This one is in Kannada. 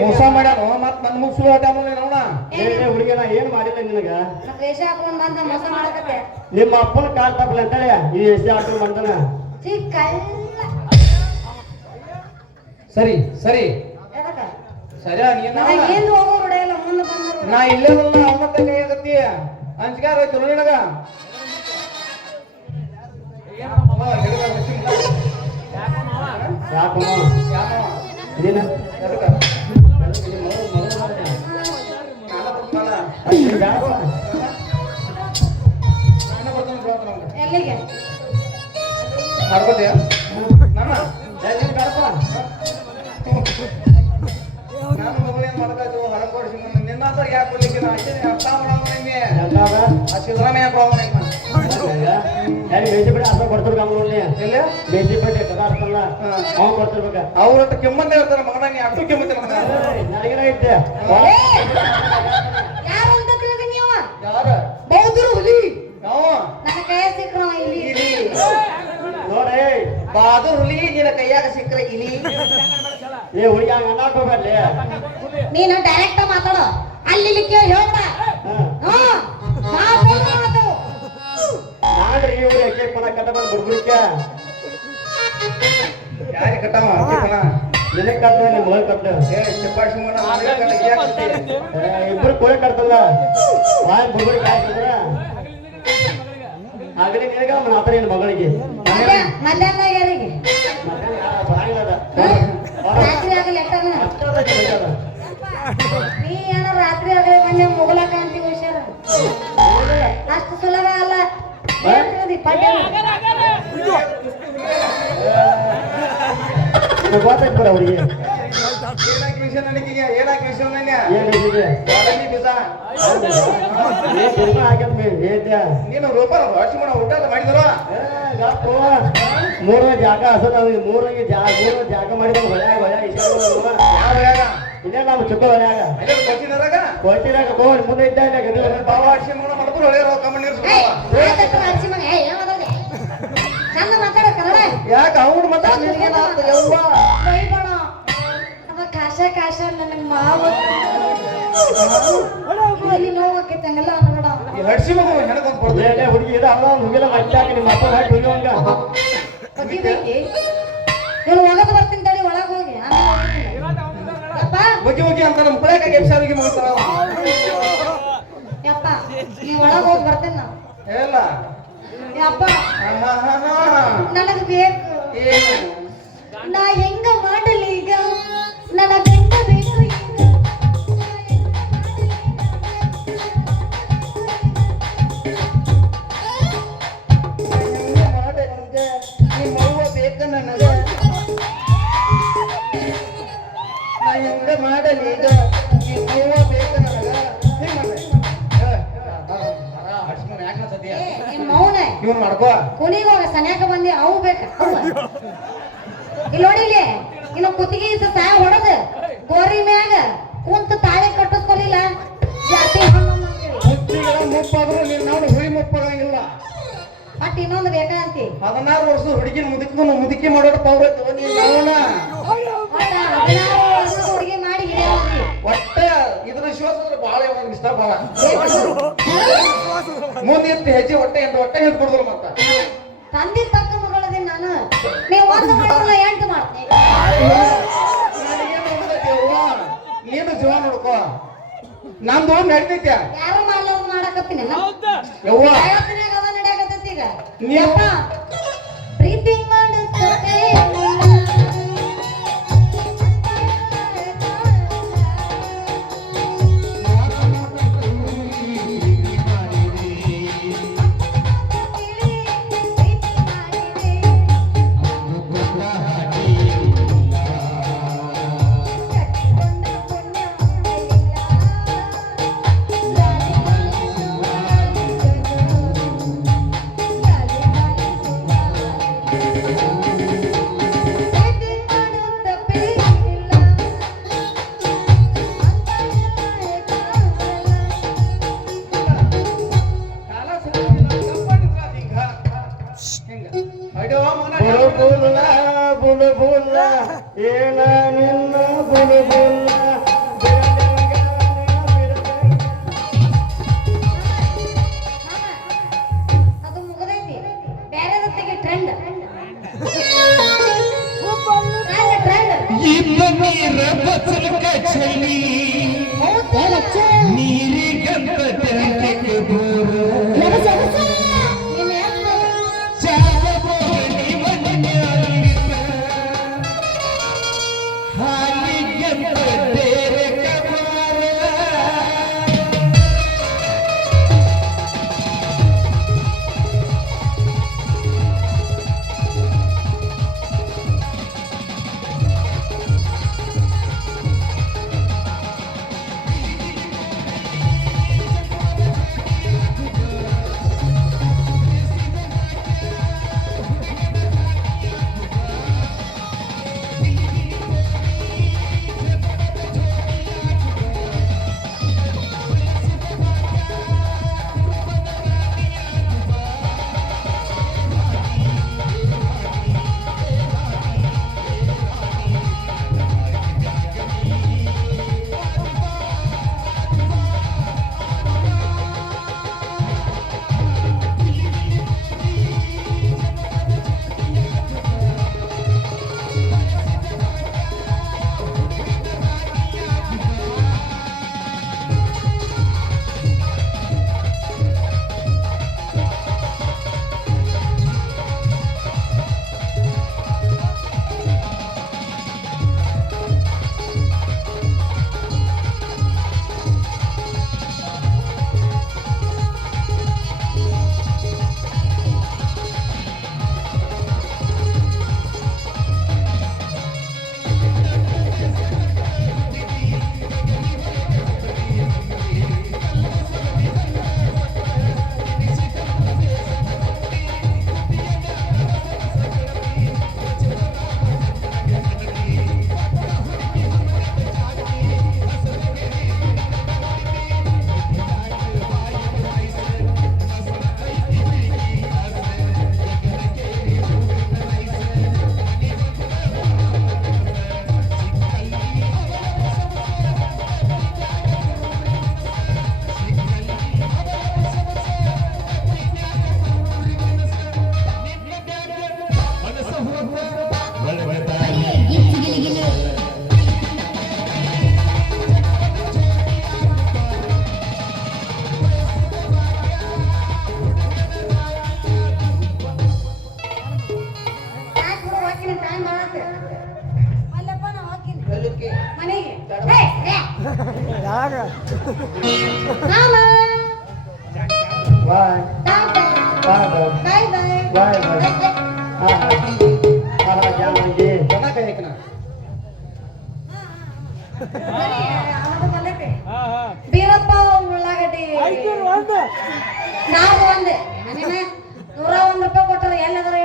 ಮೋಸ ಮಾಡ್ಯಾರ ಮತ್ ನನ್ ಮುಗಿಸ್ಲು ಅಟ್ಯಾನ ನೋಡ ಹುಡುಗಿ ನಾ ಏನ್? ಮಾಡಿಲ್ಲ ನಿನಗ? ಮತ್ತ್ ವೇಷ ಹಾಕೊಂಡ್ ಬಂದ ಮೋಸ ಮಾಡಕತ್ತೆ. ನಿಮ್ಮ ಅಪ್ಪನ ಕಾಲ್ ತಪ್ಪಲ ಅಂತೇಳಿ ಈ ಎಸ್ ಹಾಕೊಂಡು ಬಂದನ. ಸರಿ ಸರಿ. ಸರಿ ನಾ ಇಲ್ಲೇ ಅವನತ್ತ ಕೈ ಆಗತ್ತಿ ಅಂಜಿಗಾರ ಹೋಯ್ತು ನಿನಗ. ಯಾಕಮ್ಮ ಏನ ನನ್ನ ಯಾಕೆ ಕೊಡ್ಲಿಕ್ಕೆ ನಾ ಅಷ್ಟೇ ಅರ್ಥ ಮಾಡೋ ನಿಮಗೆ ಆ ಸಿದ್ದರಾಮಯ್ಯ ಪ್ರಾಬ್ಲಮ್ ಬೇಸಿ ಬಿಡಿ ಕೆಮ್ಮಂದ ಹೇಳ್ತಾರ ಮಗನ ನೀ ಅಷ್ಟು ಕೆಮ್ಮಂತ ನನಗೇನಾಗೈತೆ ಯಾರು ಅಂತ ತಿಳಿದಿ ನೀವು? ಯಾರ? ಬೌದ್ಧರು ಹುಲಿ. ನೋಡೇ. ಬಹಾದೂರ್ ಹುಲಿ ನಿನ್ನ ಕೈಯಾಗ ಸಿಕ್ಕರೆ ಇಲಿ. ಏ ಹುಡುಗ ಹಂಗ ನೀನು ಡೈರೆಕ್ಟ್ ಮಾತಾಡೋ. ಅಲ್ಲಿ ಕೇಳಿ ಹೇಳ್ಬೇಡ ಎಕ್ಕೆ ಪಣ ಕಟ್ಟ ಬಂದ್ ಹುಡುಗರಿಕೆ ಯಾರಿಗೆ ಕಟ್ಟವ? ಕಿತ್ತನ? ನಿನಗ್ ಕಟ್ಟ ನಿಮ್ಮ ಮಗಳು ಕಟ್ಟ ಏ ಚಪ್ಪಾಡಿ ಸುಮ್ಮನ ನನಗೆ ಕಟ್ಟ ಯಾಕೆ ಕಟ್ಟಿ? ಇಬ್ರು ಕೋಳಿ ಕಟ್ತಲ್ಲ. ಬಾಯ್ ಹುಡುಗರಿಗೆ ಕಾಯ್ತಂದ್ರ ಆಗಲಿ ನಿನಗ ಮಾತ್ರ ನಿನ್ನ ಮಗಳಿಗೆ. ಮಧ್ಯಾಹ್ನ ಯಾರಿಗೆ? ಯಾರು. ರಾತ್ರಿ ಆಗಲಿ. ನೀ ಏನೋ ರಾತ್ರಿ ಆಗಲಿ ಮೊನ್ನೆ ಮುಗಲಕ ಅಂತೀವಿ ಹುಷಾರ. ಅಷ್ಟು ಸುಲಭ ಅಲ್ಲ. ನಿನಗ್ ಗೊತ್ತಾಯ್ತು ಬಿಡ ಅವ್ರಿಗೆ ನೀನು ರೂಪ ವಾಸಿ ಮಾಡೋ ಊಟ ಮಾಡಿದ್ರು? ಮೂರ ಜಾಗ ಅಸಲ ಮೂರನೇ ಜಾಗ ಮೂರನೇ ಜಾಗ ಮಾಡಿದ್ರೆ. ಹೊಳೆ ಹೊಳೆ ಇಷ್ಟ ಇದೇ ನಾವು ಚುಕ್ಕ ಹೊಳ್ಯಾಗ ಅಲ್ಲೇ ಕೊಚ್ಚಿನರಾಗ ಕೊಟ್ಟಿರಾಗ ಕೋಡ್ ಮುಂದೆ ಇದ್ದಾಗ ಬಾವ ಅರ್ಶಿ ಮಗಳ ಮಾಡ್ಕೊಂಡು ಕಮ್ಮಿ ಯಾಕೆ ಅವ್ನು ಕಾಶ ಕಾಶ ನನಗೆ ಮಾವ. ಅಲ್ಲಿ ನೋವಾಕೈತೆ ಹಂಗೆಲ್ಲ ಅನ್ಬೇಡ ಈ ಹಡ್ಸಿ ಮಗು ಹೆಣಕೊಂಡ್ ಕೊಡ್ತೀನಿ. ಹುಡುಗಿ ಇದು ಅಲ್ಲ ಒಂದು ಹುಗಿಲ ಮಚ್ಚಾಕಿ ನಿಮ್ಮ ಅಪ್ಪ ಹಾಕಿ ನೀನು ಒಗದು ಬರ್ತೀನಿ ತಡಿ ಒಳಗೆ ಹೋಗಿ ಹೋಗಿ ಅಂತ ನಮ್ಮ ಕುಳ್ಯಾಕ ಗೆಪ್ಸಾವಿಗೆ ಮಾಡ್ತಾರ ಯಪ್ಪ ನೀ ಒಳಗೆ ಹೋಗಿ ಬರ್ತೇನೆ ನಾನು ಇಲ್ಲ ಯಪ್ಪ. ನನಗೆ ಬೇಕು. ಏನು? ನಾ ಹೆಂಗ ಇವ್ನ್ ಮಾಡ್ಕೋ. ಕುಣಿಗೆ ಹೋಗ ಸನ್ಯಾಕ ಬಂದಿ ಅವು ಬೇಕ. ಇಲ್ಲಿ ನೋಡಿ ಇಲ್ಲಿ ಇನ್ನು ಕುತ್ತಿಗೆ ಇದ್ದ ಸಾಯ ಹೊಡೆದ ಗೋರಿ ಮ್ಯಾಗ ಕುಂತ ತಾಳೆ ಕಟ್ಟಿಸ್ಕೊಲಿಲ್ಲ. ಜಾತಿ ಮುಪ್ಪಾದ್ರು ನೀನ್ ನಾವು ಹುಳಿ ಮುಪ್ಪಾಗಂಗಿಲ್ಲ. ಇನ್ನೊಂದು ಬೇಕಾ ಅಂತಿ? ಹದಿನಾರು ವರ್ಷದ ಹುಡುಗಿನ ಮುದುಕಿ ಮುದುಕಿ ಮಾಡೋದು ಪೌರ ಹದಿನಾರು ಇದ್ರ ಅಂದ್ರೆ ಬಾಳ ಅವ್ನಿಗೆ ಇಷ್ಟ ಬಾಳ. ಮುಂದೆ ಇತ್ತು ಹೆಜ್ಜೆ ಹೊಟ್ಟೆ ಎಂದು ಹೊಟ್ಟೆ ಹಿಡ್ದು ಕೊಡಿದ್ರು ಮತ್ತ? ತಂದೆ ತಕ್ಕ ಮಗಳದಿ ನಾನು. ನೀವು ಒಂದು ಮಾಡಿದ್ರೆ ಎಂಟು ಮಾಡ್ತೀನಿ. ನನಗೆ ನೋಡ್ತೈತಿ ಅವ್ವ? ನೀನು ಜೀವ ನೋಡ್ಕೋ. ನಮ್ದು ನಡೀತೈತೆ. ಯಾರು ಮಾಡ್ಲಾರ್ದು ಮಾಡಕತ್ತೀನಿ ಯವ್ವ. ನಡೆಯಕತ್ತೈತಿ ಈಗ? ನೀವು- బులబుల్ల బులబుల్ల ఏలా నిన్న బులబుల్ల ಇಬ್ಬನಿ ರಬ್ಬಸಲಕ ಚಲಿ Hey, ಯಾಕ್ ಬಿಡು, ಹೋಗ್ತೀನಿ, time ಆಗತ್ತೆ. ಅಲ್ಲಪ್ಪ, ನಾ ಹೋಗ್ತೀನಿ. ಎಲ್ಲಿಗೆ? ಮನೆಗೆ. ಹೇ, ಹೇ. ಮಾಮ. ಬಾಯ್ ಟಾಟಾ. ಬಾಯ್ ಬಾಯ್ ಬಾಯ್ ಬಾಯ್. ಬಾಯ್ ಬಾಯ್ ಹಾ ಹಾ ಹಾ ಜಾಮಂಜಿ ಜನ ಕೈ ಹಾಕಿನ. ಬರೀ, ಅವತ್ತು ಬಂದೈತೆ. ಬೀರಪ್ಪ ಉಳ್ಳಾಗಡ್ಡಿ ನಾವು ಒಂದೆ ಅದೇನ ನೂರ ಒಂದ್ ರೂಪಾಯಿ ಕೊಟ್ಟರು ಎಲ್ಲದರ